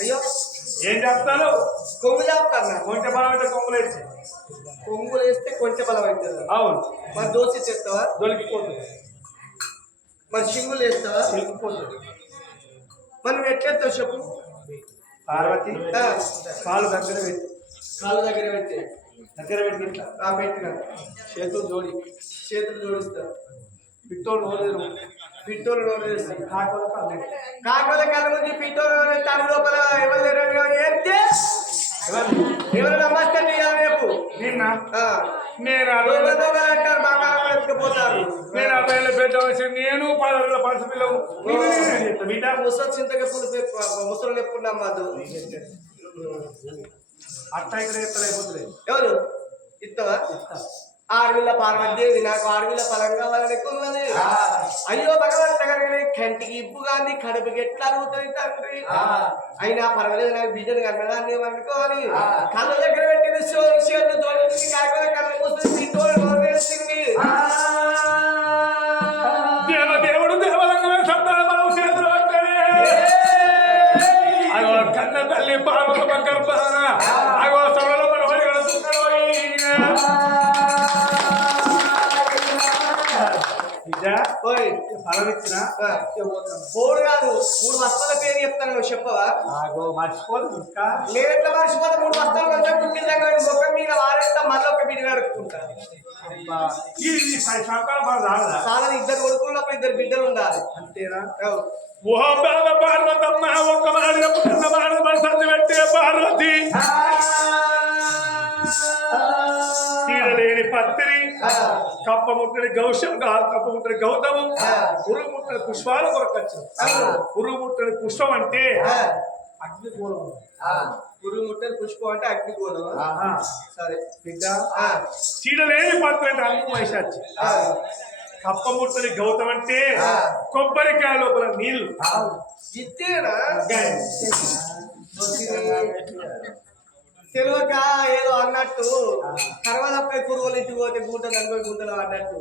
అయ్యో ఏం చెప్తాను? కొంగు చెప్తాను. కొంచెం బలం అయితే కొంగులు వేసి కొంగులు వేస్తే కొంచెం బలం అవుతుంది. అవును. మరి దోశ చేస్తావా? దొరికిపోతుంది. మరి సింగులు వేస్తావా? దొరికిపోతుంది. మరి నువ్వు ఎట్లెత్తావు చెప్పు. పార్వతి కాలు దగ్గర పెట్టి కాళ్ళు దగ్గర పెట్టి పెట్టిన చేతులు జోడిస్తా. పిట్టోలు నోరు పిట్టోలు నోరు చేస్తాను. కాకపోతే కాకపోతే కళ్ళ ముందు పిట్టోలు తన లోపల ఎవరు నమస్కారం చేయాలి రేపు. నిన్న నేను అంటారు బాగా ఎత్తుకుపోతారు. నేను అబ్బాయిలో పెట్ట నేను 10 పరుస పిల్లలు బిడ్డ ముసలి చింతగా ముసలు ఎప్పుడు నమ్మద్దు. అట్టా ఇక్కడ ఎత్తలేకపోతుంది. ఎవరు ఇస్తావా? ఆడవిల్ల పార్వతీదేవి నాకు ఆడవిల్ల ఫలం కావాలని ఎక్కున్నది. అయ్యో భగవంతుడు కంటికి ఇప్పు గాంధీ కడుపుకి ఎట్లా అరుగుతుంది తండ్రి. అయినా పర్వాలేదు నాకు బిడ్డను కన్నదాన్ని అనుకోవాలి. కళ్ళ దగ్గర పెట్టిన చేతులు తోడింది కాకపోతే కళ్ళ మూస్తుంది తోడు నోరేసింది. దేవుడు దేవరంగమే సంతానం చేతులు అగో కన్న తల్లి పార్వత గర్భ అగో సొడలో మన వడి ఫలం ఇచ్చిన పోడు కాదు 3 వస్తువుల పేరు చెప్తాను. నువ్వు చెప్పవా? మర్చిపోదు. లేదట్లా మర్చిపోతే 3 వస్తువులు ముఖం మీద వారేస్తా మళ్ళీ ఒక బిడ్డ అడుక్కుంటా. చాలా 2 కొడుకున్నప్పుడు 2 బిడ్డలు ఉండాలి. అంతేనా? ఓ బాల పార్వతమ్మ ఒక్క మాడి పెట్టే పార్వతి తీరలేని పత్రి కప్పముట్టని కప్పముట్టని గౌతము పురుగుముట్టని పుష్పాలు కొరకచ్చు. పురుగుముట్టని పుష్పం అంటే అగ్నిగోళం. పురుగుముట్టని పుష్పం అంటే అగ్నిగోళం. సరే బిడ్డ. చీడలేని పత్రి అంటే అమ్ము వైశాచి. కప్పముట్టని గౌతం అంటే కొబ్బరికాయ లోపల నీళ్లు. తెలియక ఏదో అన్నట్టు కర్వలపై పురుగులు ఇంటికి పోతే గుంటలు అన్నట్టు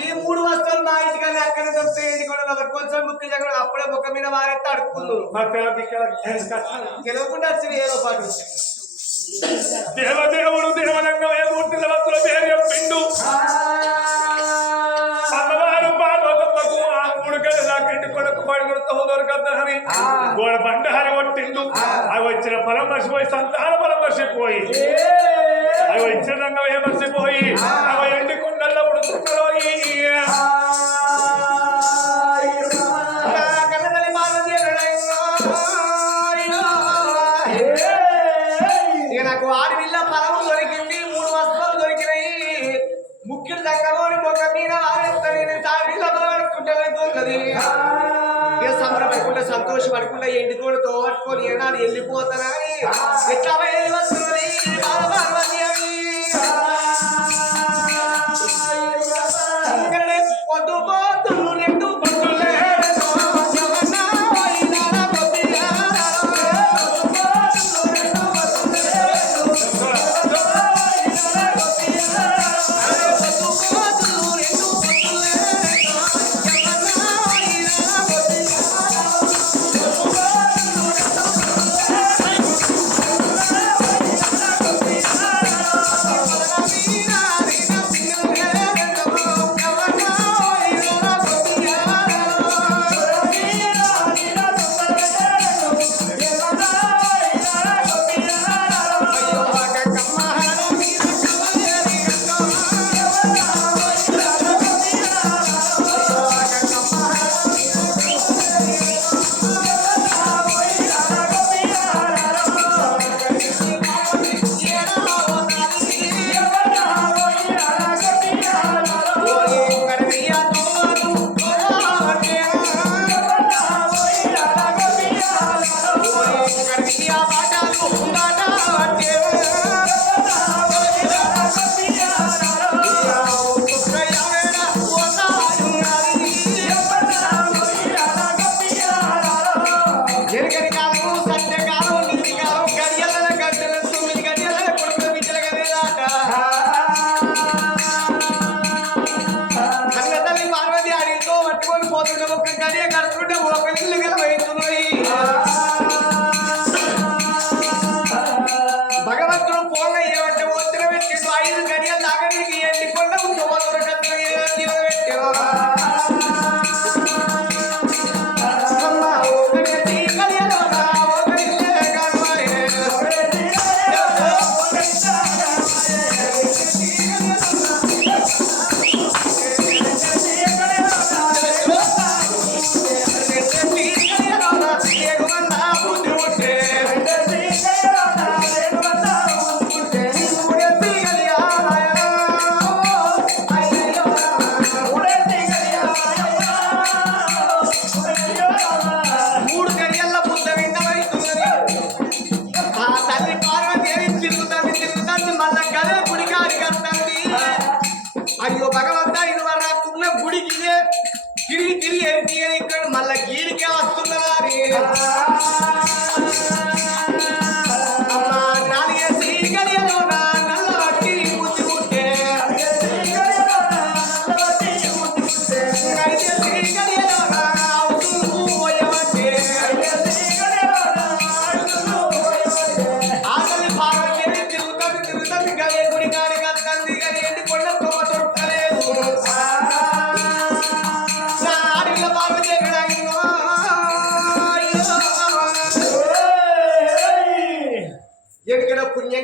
ఈ 3 వస్తువులు మా ఇంటికన్నా అక్కడ దొరికితే ఇంటి కూడా కొంచెం ముక్కు జగన్ అప్పుడే ముఖం మీద వారెత్తే అడుక్కుందరు. తెలియకుండా వచ్చింది ఏదో పాటు. దేవదేవుడు దేవరంగం ఏ మూర్తుల వస్తువుల పేరు చెప్పిండు. అమ్మవారు పార్వతమ్మకు ఆ 3 గంటల దాకా ఇంటి కొడుకు పడుకుడుతూ దొరకద్దని గోడ బండహారి కొట్టిండు. అవి వచ్చిన ఫలం మర్చిపోయి సంతాన ఫలం మర్చిపోయి అవి వచ్చిన రంగం ఏ మర్చిపోయి అవి ఎండి కుండల్లో ఉడుకున్నారో. నాకు ఆడవిల్ల ఫలము దొరికింది. 3 వస్తువులు దొరికినాయి. ముఖ్యుడు దగ్గరలోని ఒక మీద ఆడుకుంటున్నది. సంబరపడకుండా సంతోషపడకుండా ఎండి కూడా తోడుకొని ఏనాడు వెళ్ళిపోతానా ఎట్లా వస్తున్నది పొద్దు పోతులు 2 పొద్దులే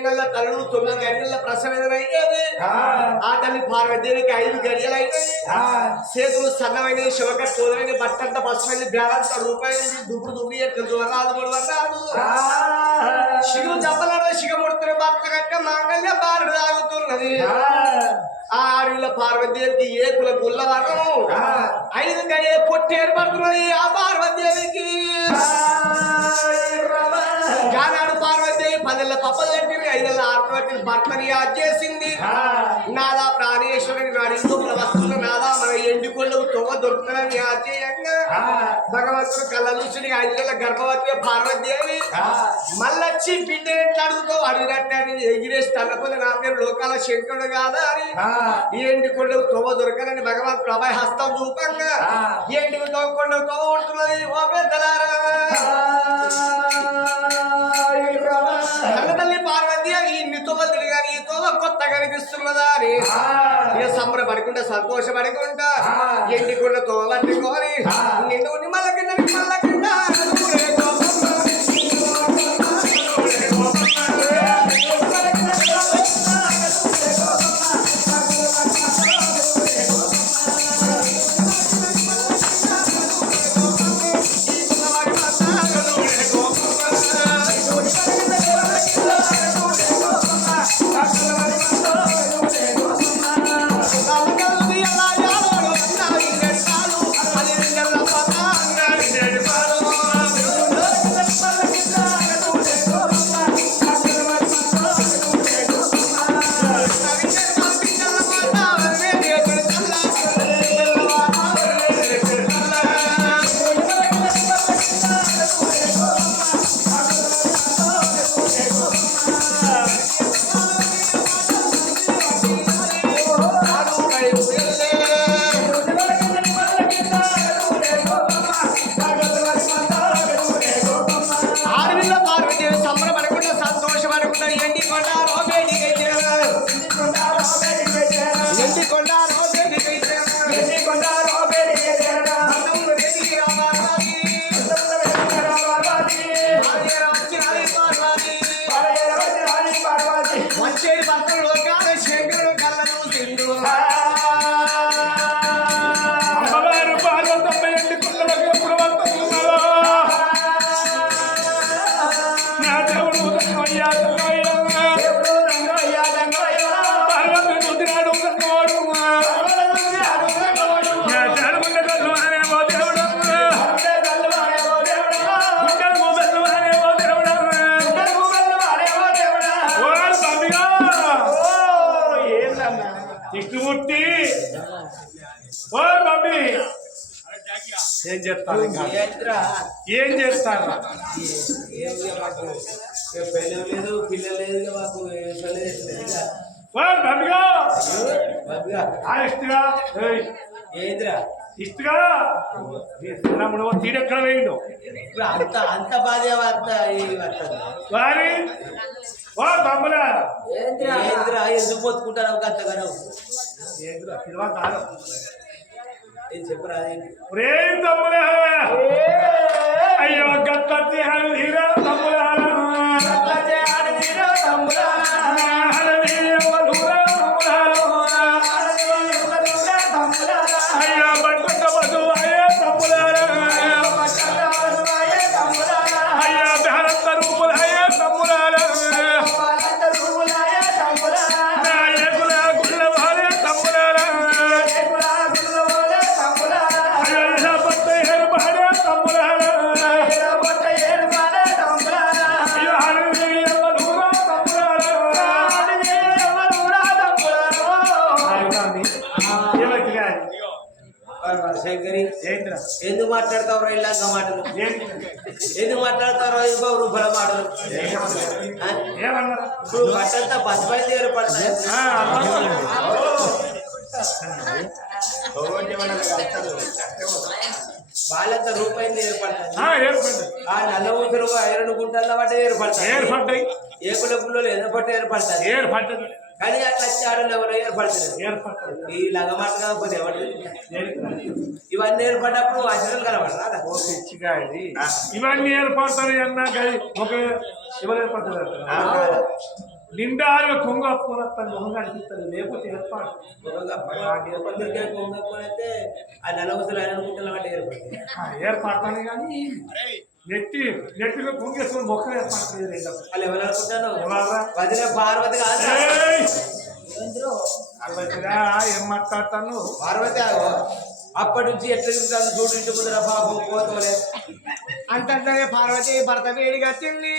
నెలల తల్లు 9 గడియల ప్రసవేదన అయ్యేది ఆ తల్లి పార్వతీదేవికి 5 గడియలు అయినాయి చేతులు సన్నమైన శివక సోదరైన బట్టంత పసుమైన బ్యాలంత రూపాయలు దుబ్బుడు ఎట్లు వరాదు వరాదు శివుడు చెప్పలాడు శివమూర్తిని భర్త కట్ట మాంగళ్య బారుడు తాగుతున్నది ఆ ఆడవిలో పార్వతీదేవికి ఏకుల గుల్లవరం 5 గడియ పొట్టి ఏర్పడుతున్నది ఆ పార్వతీదేవికి గానాడు పార్వతీదేవి 10 ఏళ్ళ పప్పలు కట్టింది 5 ఏళ్ళ ఆత్మహత్యలు భర్తని యాద్ చేసింది నాదా ప్రాణేశ్వరుని నాడు ఇంట్లో వస్తున్న నాదా మన ఎండికొండకు తొవ్వ దొరుకుతుందని యాద్ చేయంగా భగవంతుడు కళ్ళలుసుని 5 ఏళ్ళ గర్భవతి పార్వతీదేవి మళ్ళొచ్చి బిడ్డ ఎట్లా అడుగుతావు అడిగినట్టు ఎగిరేసి తన్నపోతే నా పేరు లోకాల శంకరుడు కాదా అని ఎండికొండకు తొవ్వ దొరకనని భగవంతుడు అభయ హస్తం రూపంగా ఎండికి తవ్వకుండా తొవ్వ ఉంటున్నది ఓ పెద్దలారా తల్లి పార్వతి ఇన్ని తొవ్వలు తిరిగాని ఈ తొవ్వ కొత్త కనిపిస్తున్నదా అని ఇక సంబరపడుకుంటా సంతోషపడుకుంటా ఎండికొండ తొవ్వ పట్టుకొని నిన్ను నిమ్మల కింద కృష్ణమూర్తి ఓ మమ్మీ ఏం చేస్తారు ఏం చేస్తారు లేదు పిల్లలు లేదు మాకు ఏంద్రా ఇష్టగా తీడెక్కడ వేయండు ఇప్పుడు అంత బాధ వారి ఓ తమ్ముడా ఏంద్రా ఎందుకు పొత్తుకుంటారు అంతగానో ఏం చెప్పరా ప్రేమ తమ్ముడా అయ్యో గత్తి హీరా తమ్ముడా అయ్యా బంట బదు అయ్యే తమ్ముడారా అయ్యా భారత రూపులు అయ్యే తమ్ముడారా శంకరి ఎందుకు మాట్లాడతావు ఇలాగ మాటలు ఎందుకు మాట్లాడతారో ఇంకో రూపాయల మాటలు ఇప్పుడు బట్టంతా పసిపైతే ఏర్పడతాయి వాళ్ళంతా రూపాయలు ఏర్పడతాయి ఆ నల్ల ఊసలు ఐరన్ గుంటల పట్టే ఏర్పడతాయి ఏకుల గుళ్ళు ఎదపట్టు ఏర్పడతాయి కానీ అట్లా ఆడలు ఎవరు ఏర్పడతారు ఈ లంగమాట కాకపోతే ఎవరు ఇవన్నీ ఏర్పడినప్పుడు ఆచరణలు కనబడరా ఇవన్నీ ఏర్పడతారు అన్నా ఒక ఎవరు ఏర్పడతారు నిండా కొంగ అప్పుకొని మొహం కనిపిస్తుంది లేకపోతే ఏర్పాటు కొంగకపోతే ఆ నెలవసలు ఆయన అనుకుంటున్న వాటి ఏర్పడుతుంది ఏర్పడతాను కానీ నెట్టిలో కొంగేసుకొని మొక్కలు ఏర్పడుతుంది వాళ్ళు ఎవరు అనుకుంటాను వదిన పార్వతి కాదు ఏం మాట్లాడతాను పార్వతి అప్పటి నుంచి ఎట్లా తిరుగుతాను చూడు ఇంటి ముందర పాపం పోతోలే అంటే పార్వతి భర్త వేడి కట్టింది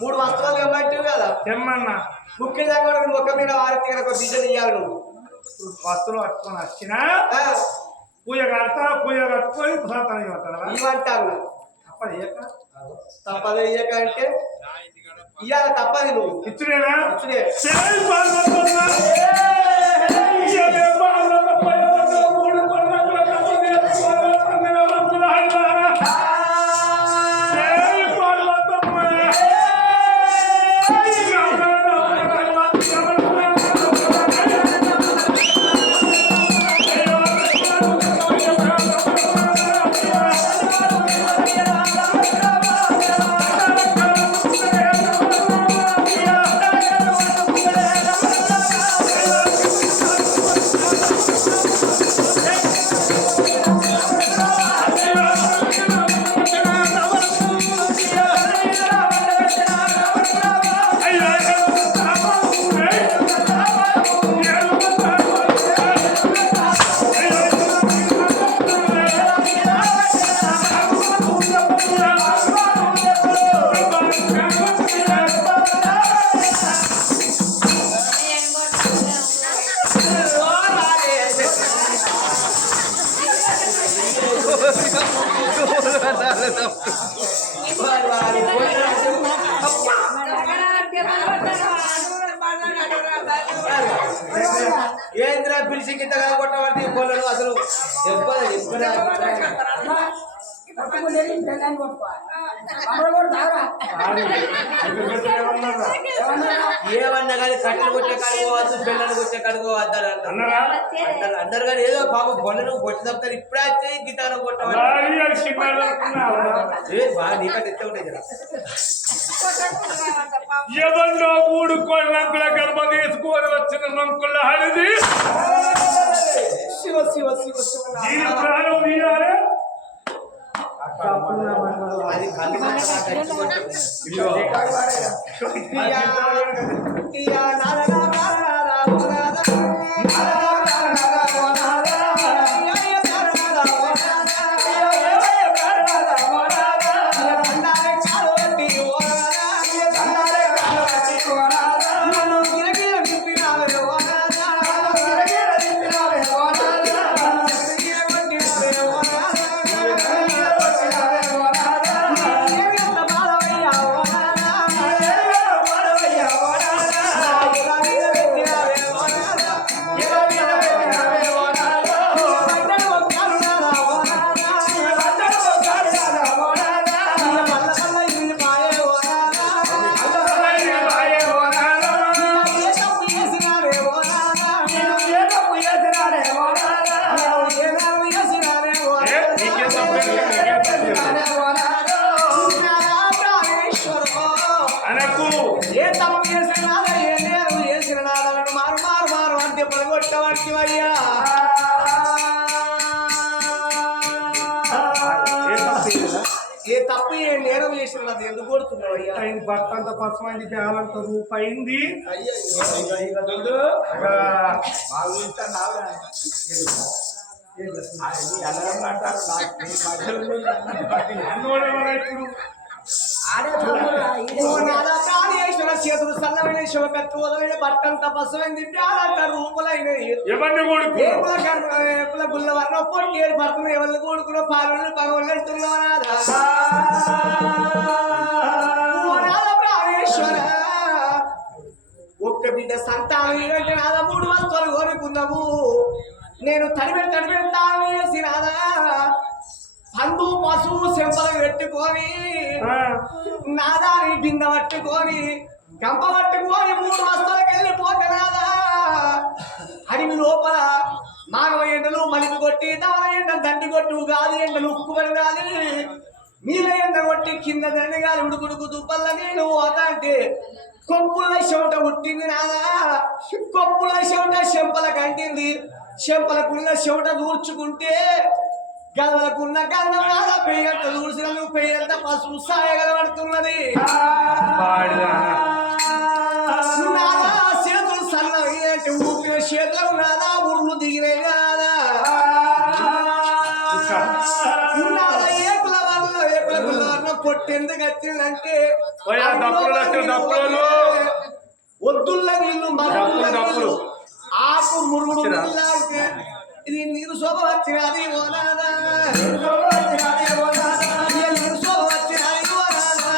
మూడు వస్త్రాలు ఇవ్వమంటావు కదా తెమ్మన్నా ముఖ్యంగా మొక్క మీద వారికి ఒక బిడ్డలు ఇవ్వాలి నువ్వు వస్తువులు పట్టుకొని వచ్చినా పూజ కడతా పూజ కట్టుకొని ప్రసాదం ఇవ్వతారా ఇవ్వంటాను తప్పదు తప్పదు ఇయ్యక అంటే ఇయ్యాల తప్పదు నువ్వు ఇచ్చుడేనా ఇచ్చుడే ఏంద్రా పిలిచి కింద కొట్టబట్టి పొలను అసలు ఏమన్నా కానీ కట్టెలు కొట్టే కడుకోవద్దు పిల్లలు కొట్టే కడుకోవద్దు అంటారు అందరు కానీ ఏదో పాపం పొలను కొట్టి తప్పుతారు ఇప్పుడే వచ్చి గిటారం కొట్టవాలి బాగా నీకంటే ఎత్తే ఉంటాయి కదా ఎవరిలో 3 కోళ్ళంకుల గర్భ తీసుకొని వచ్చిన మంకుల హరిది శివ శివ శివ శివ దీని ప్రాణం తీయాలి అది ఏ తప్పు ఏ నేరం చేసిన ఎందుకు కొడుతున్నావు అయ్యా భర్త అంత పసుమంది పేలంత రూపాయింది చేతులు సన్నమైన శివకత్తు వదలైన బట్టంత పసుమైంది పేలంత రూపులైన గుల్ల వర్ణ పొట్టి భర్తను ఎవరిని కొడుకులో పాలన పగవలు వెళ్తున్నారా ఒక్క బిడ్డ సంతానం అంటే నాద 3 వస్తువులు అంటున్నావు నేను తడిపెడతాను వేసి రాదా పండు పశువు చెంపలు పెట్టుకొని నాదాని బింద పట్టుకొని గంప పట్టుకొని 3 వస్తాలకు వెళ్ళిపోతే రాదా అడవి లోపల మానవ ఎండలు మలిపి కొట్టి దవన ఎండ దండి కొట్టు గాలి ఎండలు ఉక్కుమని గాలి నీళ్ళ ఎండ కొట్టి కింద దండి గాలి ఉడుకుడుకు దుబ్బల్ల నేను అంటే కొప్పుల చెమట ఉట్టింది నాదా కొప్పుల చెమట చెంపల కంటింది చెంపలకున్న చెమట దూర్చుకుంటే గదలకున్న గంధం నాదా పెయ్యంత దూర్చిన పెయ్యంత పసుపు సాయగలబడుతున్నది నాదా చేతులు సన్నవి అంటే ఊపిన చేతులు నాదా ఊర్లు దిగినాయి నాదా ఏకుల వల్ల ఏకుల వల్ల పొట్టెందుకు వచ్చిందంటే ఒద్దుల్ల నీళ్ళు మరుగుల్ల నీళ్ళు ఆకు మురుగుడు నీళ్ళు ఇది నీరు శోభ వచ్చినది ఓ నాదా నీరు శోభ వచ్చినది ఓ నాదా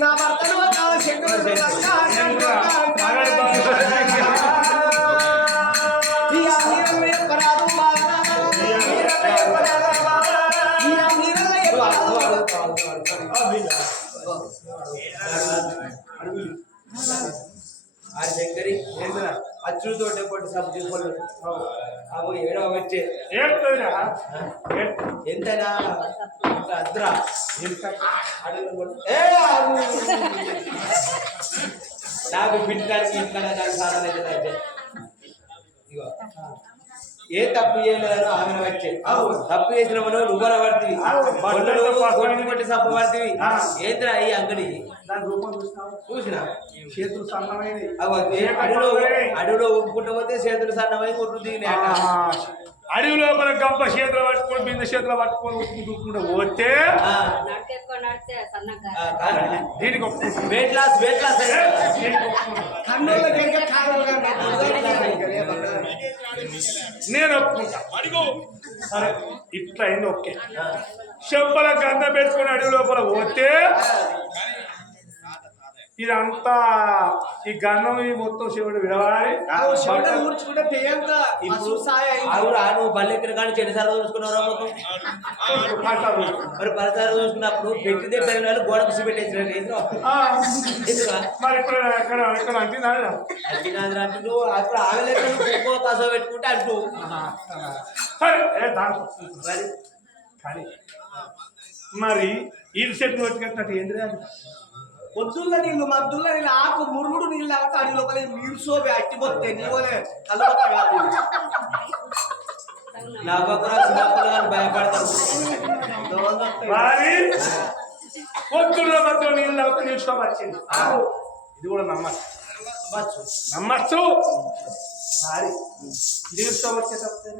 నా భర్తను ఆడి దగ్గరి అచ్చులతోటి కొట్టి సబ్జీ పళ్ళు అవి ఏడవ వచ్చే ఎంతనా అద్రా నాకు బిడ్డడానికి ఇంకా నాకు సాధన అయితే ఇగో ఏ తప్పు చేయలేదో ఆమెను వచ్చే తప్పు చేసిన మనం రుబ్బర పడుతుంది కొట్టి సప్పు పడుతుంది ఏంద్రా ఈ అంగడి చూసిన చేతులు సన్నమైనవి అడవిలో ఒప్పుకుంటూ పోతే చేతులు సన్నమై కొట్టు దిగినాయి అడవి లోపల గంప చేతులు పట్టుకొని బింద చేతులు పట్టుకొని ఉప్పుకుంటూ పోతే దీనికి వెయిట్ లాస్ నేను ఒప్పుకుంటా సరే ఇట్లా అయింది ఓకే చెంపల గంధ పెట్టుకుని అడవి లోపల పోతే ఇదంతా ఈ గన్నం ఈ మొత్తం శివుడు విడవాలి ఊడ్చుకుంటే నువ్వు బల్లెక్కిన కానీ చెన్నిసార్లు చూసుకున్నావు మొత్తం మరి 10 సార్లు చూసుకున్నప్పుడు పెట్టితే పెళ్ళి గోడకు పెట్టేసినట్టు మరి ఎక్కడ నువ్వు అప్పుడు ఆగలేక కాసో పెట్టుకుంటే అంటూ మరి ఈ సెట్ నోటికట్టినట్టు ఏంటి పొద్దున్న నీళ్ళు మద్దుల్ల నీళ్ళు ఆకు మురుగుడు నీళ్ళు అవుతా అడి లోపల నీరు సోపి అట్టిపోతే నీవలే నా పక్కన చిన్నప్పుడు భయపడతారు పొద్దున్న మధ్య నీళ్ళు అవుతా నీళ్ళు సోప వచ్చింది ఇది కూడా నమ్మచ్చు నీళ్ళు సోప వచ్చేటప్పుడు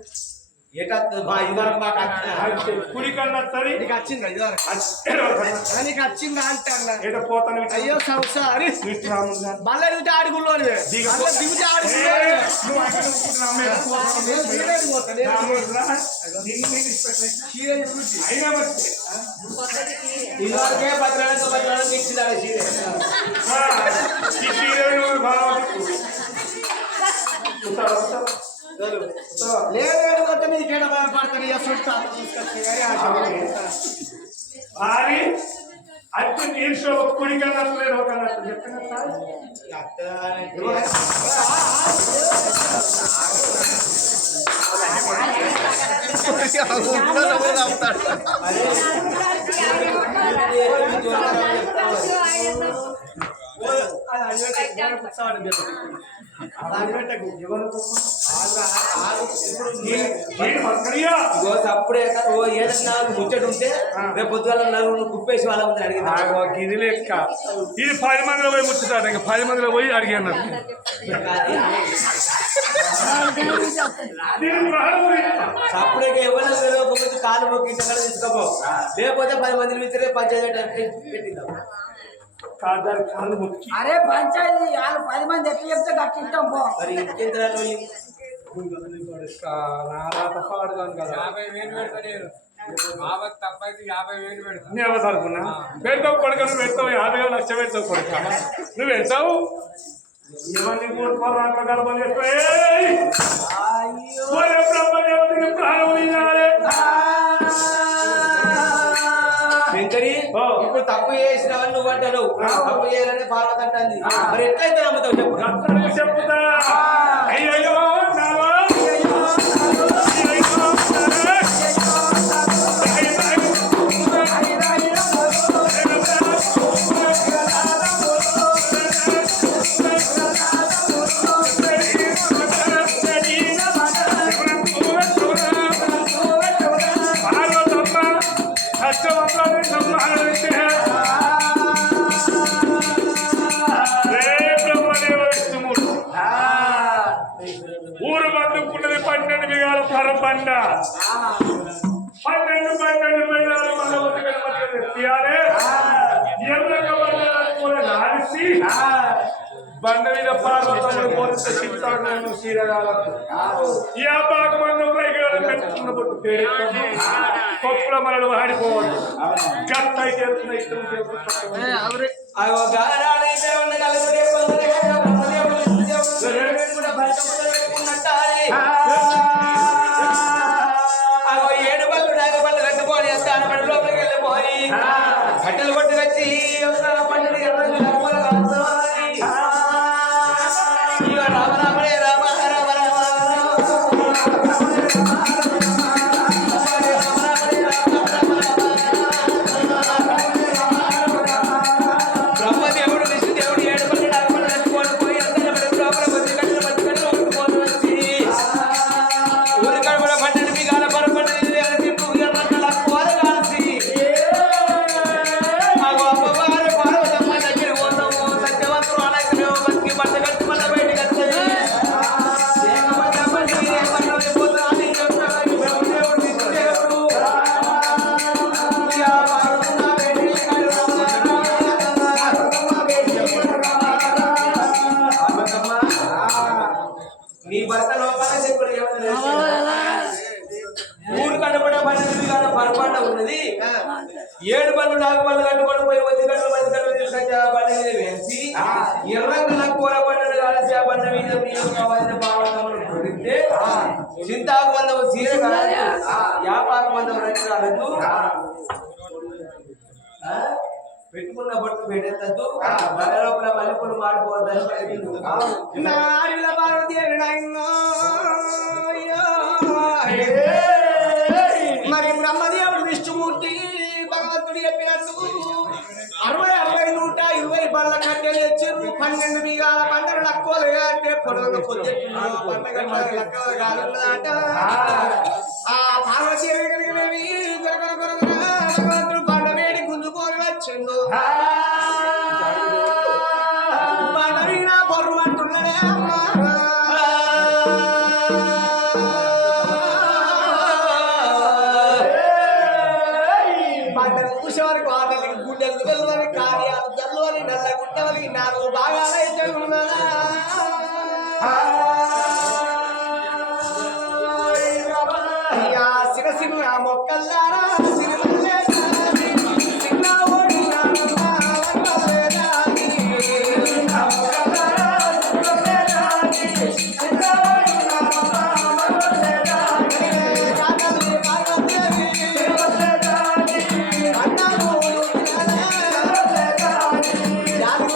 కుడికన్నా నీకు వచ్చిందా నీకు వచ్చిందా అంటే ఏదో పోతాను అయ్యో సంసారి మళ్ళీ దిగుతే ఆడుకుల్లో దిగుతే ఇదివరకే పత్రాలకు ఇచ్చింది లేదు పోతే నీకేడ భయపడతాను భారీ అతి నీరు కుడికన్నా అప్పుడే ఏదన్నా ముచ్చట ఉంటే రేపు పొద్దుగాల నలుగురు కుప్పేసి వాళ్ళ ముందు అడిగింది ఇది లెక్క ఇది 10 మందిలో పోయి ముచ్చుతాడు ఇంకా 10 మందిలో పోయి అడిగాను అప్పుడే ఎవరు కాలు మొక్కి ఇంటి తీసుకోపో లేకపోతే 10 మందిని మిత్రే పంచాయతీ పెట్టిందాం అరే పంచాయతీ వాళ్ళు 10 మంది ఎట్లా చెప్తే గట్టింటాం పో మరి ఇంకేంద్రాలు పెడతావు కొడుకు నువ్వు పెడతావు 50,000 లక్ష పెడతావు కొడుక నువ్వు పెడతావు ఇవన్నీ కలపని వెంకరి ఇప్పుడు తప్పు చేసిన వాళ్ళు నువ్వు అంటావు తప్పు చేయాలని పార్వతి అంటుంది మరి ఎట్లయితే నమ్ముతావు చెప్పు చెప్పుతా అయ్యో ఊరు బందుకున్నది 12 బిగాల పరబండ 12 బిగాల బండ మీద పార్వతములు పోలిస్తే చింతాను చీరగాలకు యాపాకమందు రైగాలు పెట్టుకున్న పొట్టు కొప్పుల మనలు వాడిపోవద్దు గట్ట అయితే ఏడు బళ్ళు నాగబళ్ళు కట్టుకొని స్థానపడి లోపలికి వెళ్ళిపోయి కట్టెలు కొట్టుకొచ్చి పండుగ రామ రామడే రామ రామ రామ బ్రహ్మదేవుడు విష్ణుదేవుడు ఏడు పళ్ళు నాగబళ్ళు కట్టుకొని పోయి నీ భర్త లోపల చెప్పుడు ఊరు కట్టబడే 12 బిగాల పరపాట ఉన్నది 7 బళ్ళు నాగబళ్ళు కట్టుకొని పోయి 10 గంటలు 10 గంటలు తీసుకొచ్చి ఆ బండ మీద వేసి ఎర్రంగుల కూర పండుగ కాల్చి ఆ బండ మీద బియ్యం కావాల్సిన పావనములు కొడితే చింతాకు వందవు చీర కాదు యాపాకు వందవు రైతు కాదు పెట్టుకున్న బొట్టు పెట్టేద్దద్దు మన లోపల మల్లెపూలు మాడిపోవద్దని మరి బ్రహ్మదేవుడు విష్ణుమూర్తి భగవంతుడు చెప్పినందుకు 60 120 బళ్ళ కట్టెలు తెచ్చారు 12 బిగాల పంటలు లక్కువలుగా అంటే పొడవుగా పొద్దుట ఆ పార్వతీ భగవంతుడు బండ వేడి గుంజుకొని వచ్చిండు బండ మీద బొర్రు అంటున్నాడే అమ్మా చూసేవారికి వాటికి గుండెలు వెళ్ళని కార్యాలు జల్లువని నల్ల గుండెవని నాకు బాగా అయితే ఉన్నదా సిగ మొక్కల్లారా జాతి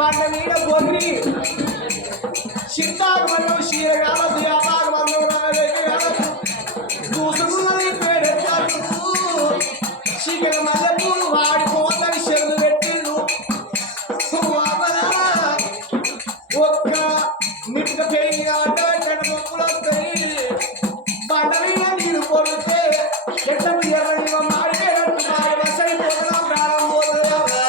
బండ మీద బొగిరి చింతాగమన్ను క్షీరగాలదు యాపాగమన్ను దూసుకున్నది పేడెత్తాడు చికెన్ మల్లెపూలు వాడిపోతని చెరువు పెట్టిండు ఒక్క మిట్ట పెరిగి అడ్డ మొక్కులు వస్తాయి బండ మీద నీరు పొడితే ఎట్ట ఎర్రని మాడిపోయినట్టు మాడి వసై పోవడం ప్రాణం పోతుందా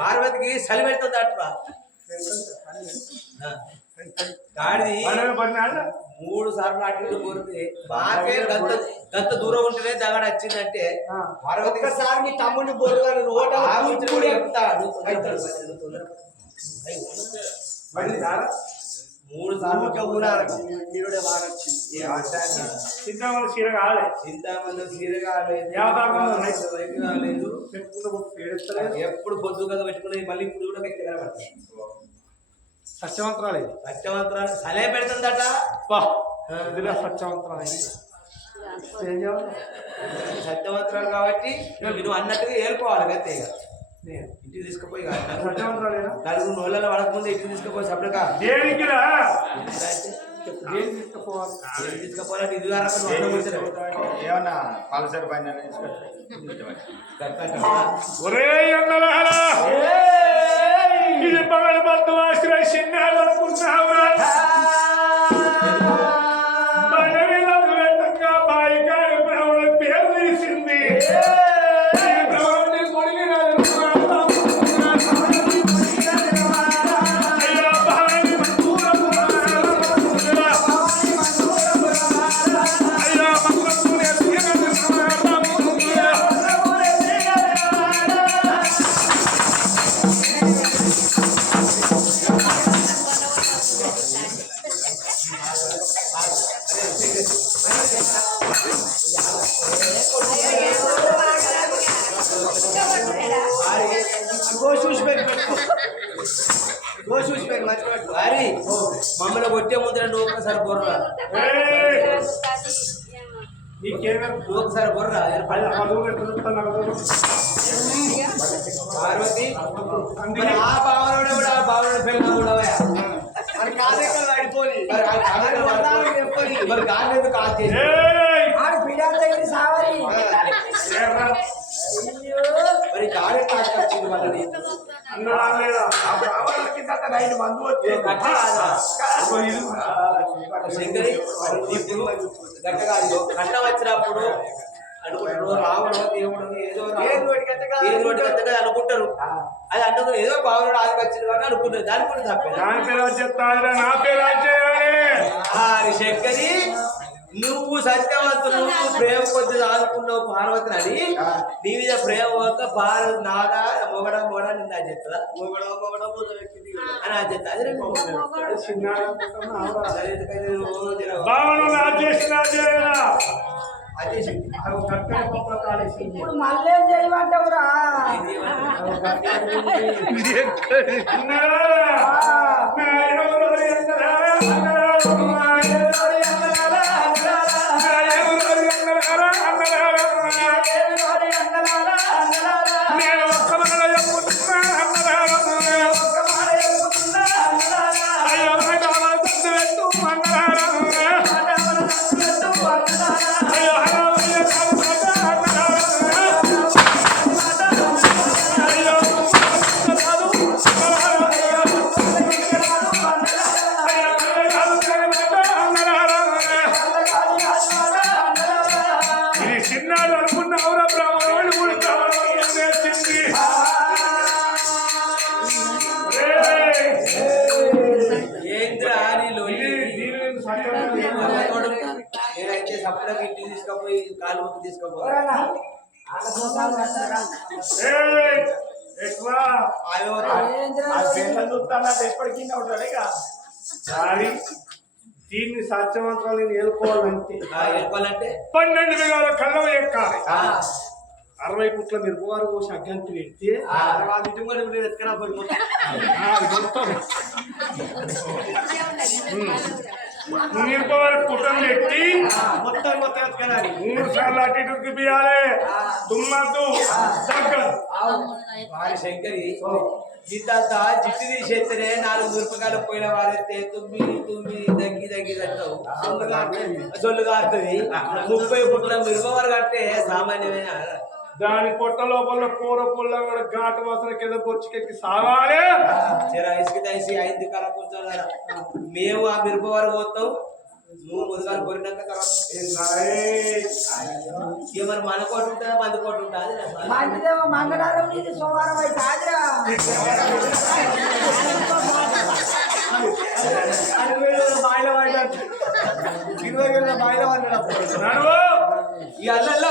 పార్వతికి చలి పెడుతుంది అట్లా గాడి 3 సార్లు అటు కోరితే బాగా గంత దూరం ఉంటేనే దగడ వచ్చిందంటే పార్వతి ఒక్కసారి మీ తమ్ముడిని బోరుగాని రోడ్డు చెప్తాడు 3 సార్లు నీరుడే వారొచ్చింది చింతామణి చీర కావాలి చింతామణి చీర కాలేదు ఎప్పుడు పొద్దు కదా పెట్టుకుని మళ్ళీ ఇప్పుడు కూడా వ్యక్తి కనబడతాయి సత్యవంతరాలు సత్యవంతరాలు సలహే పెడుతుందట సత్యవంతరాలు సత్యవంతరాలు కాబట్టి నువ్వు అన్నట్టుగా ఏలుకోవాలి అంతే ఇంటికి తీసుకుపోయి సత్యవంతురాలేనా? నలుగురు నోళ్ళలో పడకముందు ఇంటికి తీసుకుపోయి సపరేట్గా దేనికిరా? ఏం తీసుకుపోవాలంటే ఇది వరకు ఏమన్నా పాలసరి పైన ఒరేయ్ అన్నలారా, ఇది పగలు బద్దు ఆశ్రయ చిన్నాడు అనుకుంటున్నావురా? బడవిలకు వెంటగా బాయికాయ బ్రాహ్మణ పేరు తీసింది. ఈ బ్రాహ్మణుని కొడిగినాడు అనుకున్నావా? అయ్యా భవాని మందూరపు రామా. అయ్యా మంగళపూరి తీరని రామా. వారి మమ్మల్ని కొట్టే ముందు నువ్వు ఒకసారి బొర్రా నువ్వు ఒకసారి బొర్రా పార్వతి మరి ఆ భావనోడే కూడా ఆ భావన పెళ్ళి కూడా మరి కాదెక్కడ పడిపోయి మరి గాలి ఎందుకు కాదు ఆడు పిడాత సావరి మరి గాలి కాదు వచ్చింది వాళ్ళని శంకరి ఇప్పుడు గట్ట కాదు కట్ట వచ్చినప్పుడు అనుకుంటారు రాముడు దేవుడు ఏదో ఏదో కదా అనుకుంటారు అది అనుకుని ఏదో బాగున్నాడు ఆదికి వచ్చింది కాబట్టి అనుకుంటారు దాని కూడా తప్పే శంకరి నువ్వు సత్యవంతులు నువ్వు ప్రేమ కొద్ది ఆదుకున్నావు పార్వతిని అని నీ మీద ప్రేమ ఒక పార్వతి నాదా మొగడ మొగడ నిన్న చెప్తా అని అది చెప్తా అదే అదే శక్తి ఇప్పుడు మళ్ళేం చేయమంటావురా నేనైతే సపరేట్ ఇంటికి తీసుకుపోయి కాలు ముక్కు తీసుకుపోయి ఎప్పటికీ ఉంటాడు ఇక దీన్ని సత్యవంతాలు ఏలుకోవాలంటే ఏర్పాలంటే 12 బిగాల కళ్ళం ఎక్కాలి 60 పుట్ల మిరపవారు కోసి అగ్గంటి పెడితే మిరపవారి పుట్టం పెట్టి మొత్తం 3 సార్లు అటు ఇటు తిప్పియాలి తుమ్మద్దు వారి శంకరి గీతంత జిట్టు తీసేస్తేనే 4 మిరపకాయలు పోయిన వారైతే తుమ్మి తుమ్మి దగ్గి దగ్గి తట్టవు జొల్లు కారుతుంది 30 పుట్ల మిరపవారు కట్టే సామాన్యమైన దాని పొట్ట లోపల కూర పుల్ల కూడా ఘాటు వాసన కింద పొచ్చికెక్కి సావాలి ఇసుక తీసి 5 కల కూర్చోాల మేము ఆ మిరప వరకు పోతాం నువ్వు ముదుగాలు కొరినాక తర్వాత ఏమన్నా మన కోటి ఉంటుందా మంది కోటి ఉంటుంది మంచిదేమో మంగళవారం ఇది సోమవారం అయితే హాజరా బాయిలో పడ్డాడు 20 గంటల బాయిలో పడ్డాడు ఈ అల్లల్లో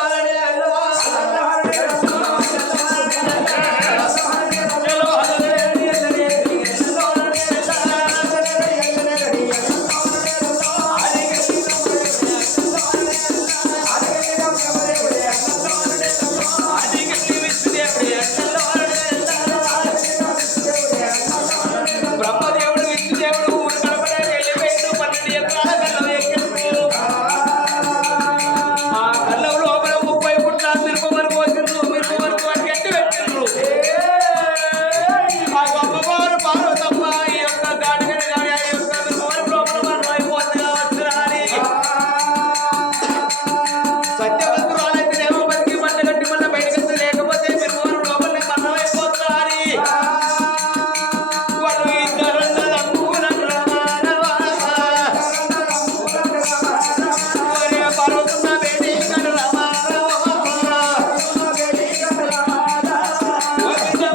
అమ్మవారు పార్వతమ్మ ఈ యొక్క గాడిగడ గాడి ఈ యొక్క అమ్మవారి లోపల మనం అయిపోతుంది కావచ్చు అని సత్యవంతురాలైతేనేమో బతికి పంట కట్టి మళ్ళీ బయటకు వస్తే లేకపోతే అమ్మవారి లోపలనే మనం అయిపోతున్నా అని వాళ్ళు ఇద్దరు పార్వతమ్మ బేటీ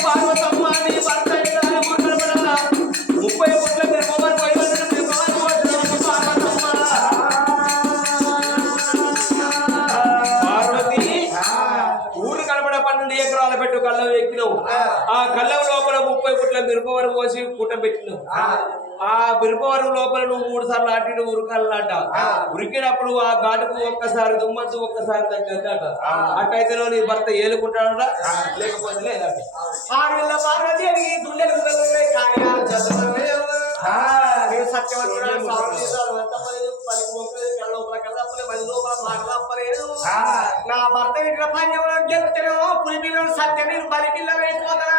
పార్వతమ్మ నీ భర్త 30 పుట్ల మీరు మొబైల్ పార్వతి ఊరు కనబడ 12 ఎకరాల పెట్టు కళ్ళం ఎక్కినావు ఆ కళ్ళం లోపల 30 పుట్ల మిరపవరం పోసి కూటం పెట్టినావు ఆ మిరపవరం లోపల నువ్వు 3 సార్లు అటు ఉరకాలంట ఉరికినప్పుడు ఆ ఘాటుకు ఒక్కసారి దుమ్మచ్చు ఒక్కసారి తగ్గదట అట్టయితే నీ భర్త ఏలుకుంటాడట లేకపోతే లేదట ఆడవిల్ల పార్వతి అని గుండెలు కానీ నేను సత్యవంతురాలు సాగు చేశాను పలికి మొక్కలు కళ్ళ లోపల కళ్ళప్పలే పది లోపల మాటలప్పలేదు నా భర్త ఇంట్లో పంజంలో గెలుతాను పులి పిల్లలు సత్య నేను బలి పిల్లలు అయిపోతానా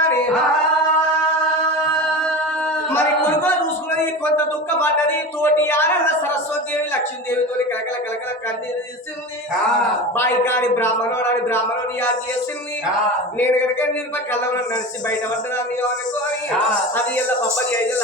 మరి కొడుకులు చూసుకున్నది కొంత దుఃఖపడ్డది తోటి ఆనంద సరస్వతి దేవి లక్ష్మీదేవితో కలకల కలకల కన్నీరు తీసింది బాయికాడి బ్రాహ్మణుని యాద చేసింది నేను కనుక నిర్మ కళ్ళవరం నడిచి బయటపడ్డాన్ని అనుకోని అది ఎలా 15 5